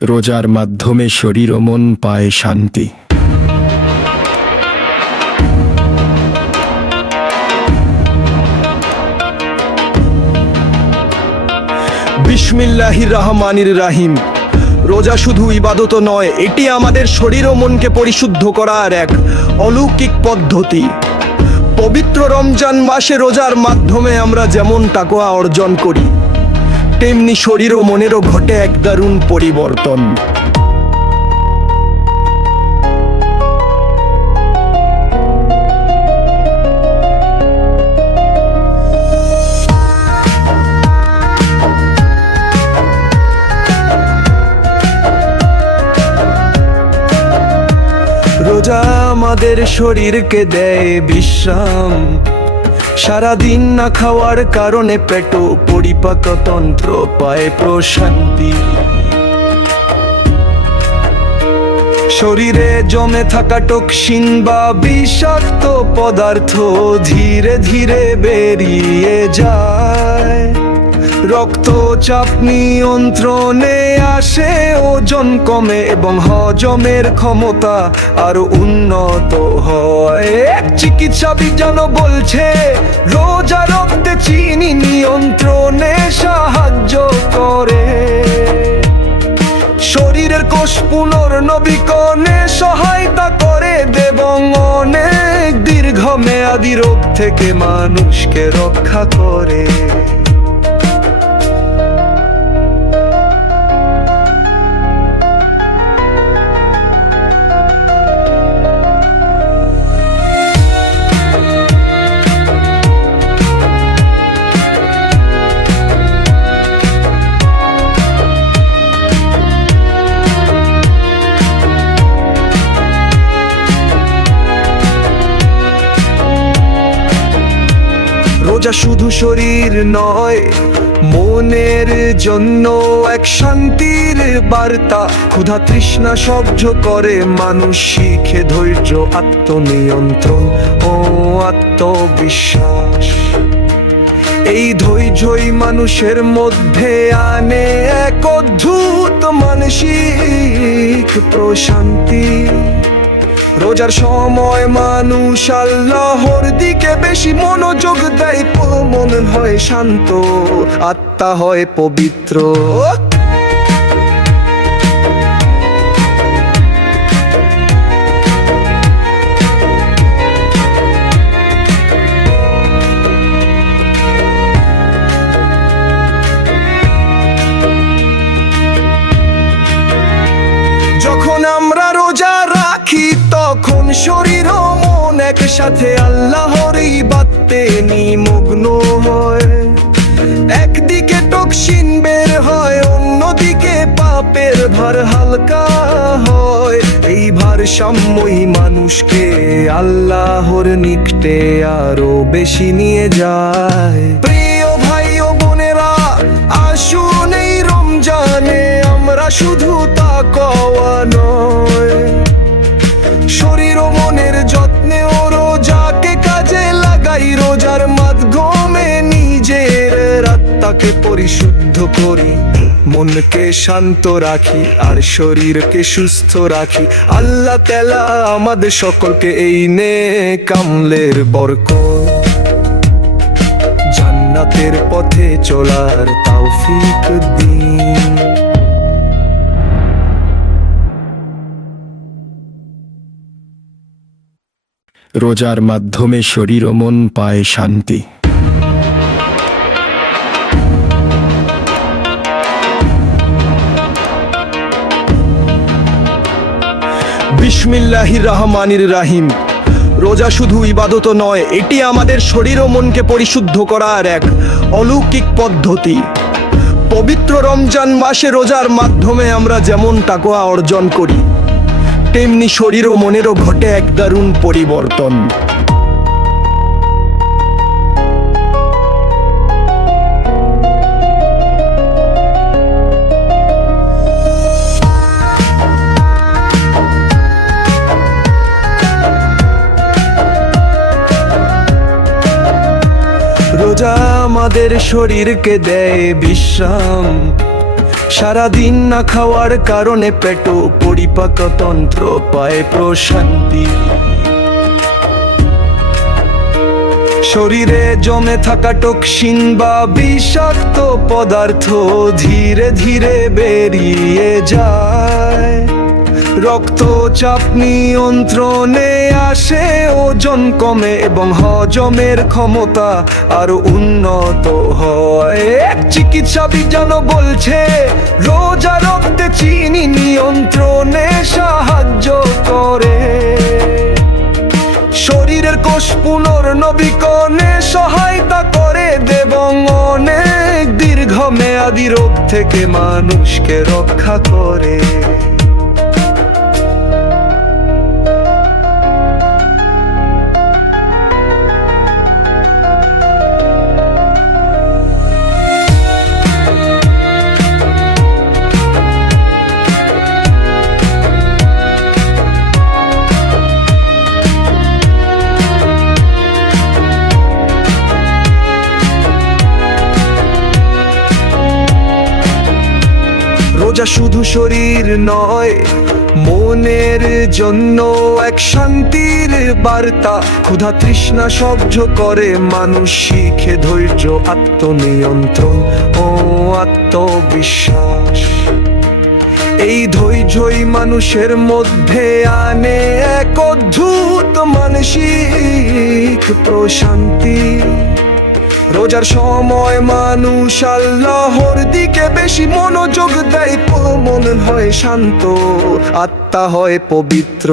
রোজার মাধ্যমে শরীর ও মন পায় শান্তি। বিসমিল্লাহির রহমানির রহিম। রোজা শুধু ইবাদত নয়, এটি আমাদের শরীর ও মনকে পরিশুদ্ধ করার এক অলৌকিক পদ্ধতি। পবিত্র রমজান মাসে রোজার মাধ্যমে আমরা যেমন তাকওয়া অর্জন করি, তেমনি শরীর ও মনেরও ঘটে এক দারুণ পরিবর্তন। রোজা আমাদের শরীরকে দেয় বিশ্রাম। সারাদিন না খাওয়ার কারণে পেট ও পরিপাকতন্ত্র পায় প্রশান্তি। শরীরে জমে থাকা টক্সিন বা বিষাক্ত পদার্থ ধীরে ধীরে বেরিয়ে যায়। রক্তচাপ নিয়ন্ত্রণে আসে, ওজন কমে এবং হজমের ক্ষমতা আরো উন্নত হয়। চিকিৎসা বিজ্ঞান বলছে রোজা রক্তে চিনি নিয়ন্ত্রণে সাহায্য করে, শরীরের কোষ পুনর্নবীকরণে সহায়তা করে এবং অনেক দীর্ঘমেয়াদী রোগ থেকে মানুষকে রক্ষা করে। রোজা শুধু শরীর নয়, মনের জন্য এক শান্তির বার্তা। ক্ষুধা তৃষ্ণা সহ্য করে মানুষ শিখে ধৈর্য, আত্মনিয়ন্ত্রণ ও আত্মবিশ্বাস। এই ধৈর্যই মানুষের মধ্যে আনে এক অদ্ভুত মানসিক প্রশান্তি। রোজার সময় মানুষ আল্লাহর দিকে বেশি মনোযোগ দেয়, মন হয় শান্ত, আত্মা হয় পবিত্র। যখন আমরা রোজা রাখি তখন শরীর ও মন একসাথে আল্লাহর ইবাদতে নিমগ্ন হয়। একদিকে টক্সিন বের হয়, অন্যদিকে পাপের ভার হালকা হয়। এই ভারসাম্যই মানুষকে আল্লাহর নিকটে আরো বেশি নিয়ে যায়। প্রিয় ভাই ও বোনেরা, আসুন এই রমজানে আমরা শুধু তাকওয়া নয়, শরীর ও মনের যত্নে ও রোজাকে কাজে লাগাই। রোজার মাধ্যমে নিজের আত্মাকে পরিশুদ্ধ করি, মনকে শান্ত রাখি আর শরীরকে সুস্থ রাখি। আল্লাহ তাআলা আমাদের সকলকে এই নেক আমলের বরকত, জান্নাতের পথে চলার তৌফিক দিন। রোজার মাধ্যমে শরীর ও মন পায় শান্তি। বিসমিল্লাহির রহমানির রহিম। রোজা শুধু ইবাদত নয়, এটি আমাদের শরীর ও মনকে পরিশুদ্ধ করার এক অলৌকিক পদ্ধতি। পবিত্র রমজান মাসে রোজার মাধ্যমে আমরা যেমন তাকওয়া অর্জন করি, তেমনি শরীর ও মনেরও ঘটে এক দারুণ পরিবর্তন। রোজা আমাদের শরীরকে দেয় বিশ্রাম। সারাদিন না খাওয়ার কারণে পেট পরিপাকতন্ত্র পায় প্রশান্তি। শরীরে জমে থাকা টক্সিন বা বিষাক্ত পদার্থ ধীরে ধীরে বেরিয়ে যায়। রক্তচাপ নিয়ন্ত্রণে আসে, ওজন কমে এবং হজমের ক্ষমতা আরো উন্নত হয়। এক চিকিৎসা বিজ্ঞান বলছে রোজা রক্তে চিনি নিয়ন্ত্রণে সাহায্য করে, শরীরের কোষ পুনর্নবীকরণে সহায়তা করে এবং অনেক দীর্ঘমেয়াদী রোগ থেকে মানুষকে রক্ষা করে। রোজা শুধু শরীর নয়, মনের জন্য এক শান্তির বার্তা। ক্ষুধা তৃষ্ণা সহ্য করে মানুষ শিখে ধৈর্য, আত্মনিয়ন্ত্রণ ও আত্মবিশ্বাস। এই ধৈর্যই মানুষের মধ্যে আনে এক অদ্ভুত মানসিক প্রশান্তি। রোজার সময় মানুষ আল্লাহর দিকে বেশি মনোযোগ দেয়, মন হয় শান্ত, আত্মা হয় পবিত্র।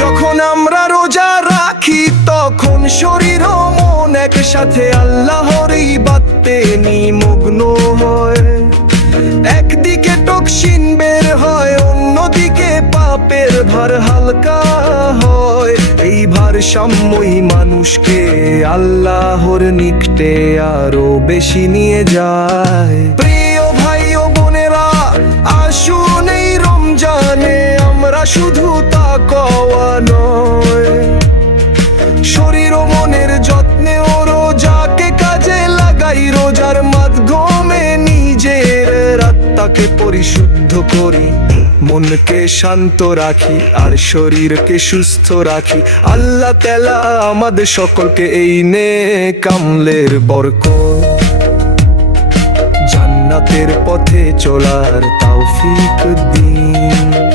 যখন আমরা রোজা রাখি তখন শরীর ও মন একসাথে আল্লাহর ইবাদতে নিমগ্ন হয়। একদিকে টক্সিন বের হয়, অন্যদিকে পাপের ভার হালকা হয়। এই ভারসাম্যই মানুষকে আল্লাহর নিকটে আরো বেশি নিয়ে যায়। প্রিয় ভাই ও বোনেরা, আসুন এই রমজানে আমরা শুধু তাকওয়া নয়, শরীর ও মনের যত্নে ও রোজাকে কাজে লাগাই। রোজার মাধ্যমে নিজের আত্মাকে পরিশুদ্ধ করি, মনকে শান্ত রাখি আর শরীরকে সুস্থ রাখি। আল্লাহ তাআলা আমাদের সকলকে এই নেক আমলের বরকত, জান্নাতের পথে চলার তৌফিক দিন।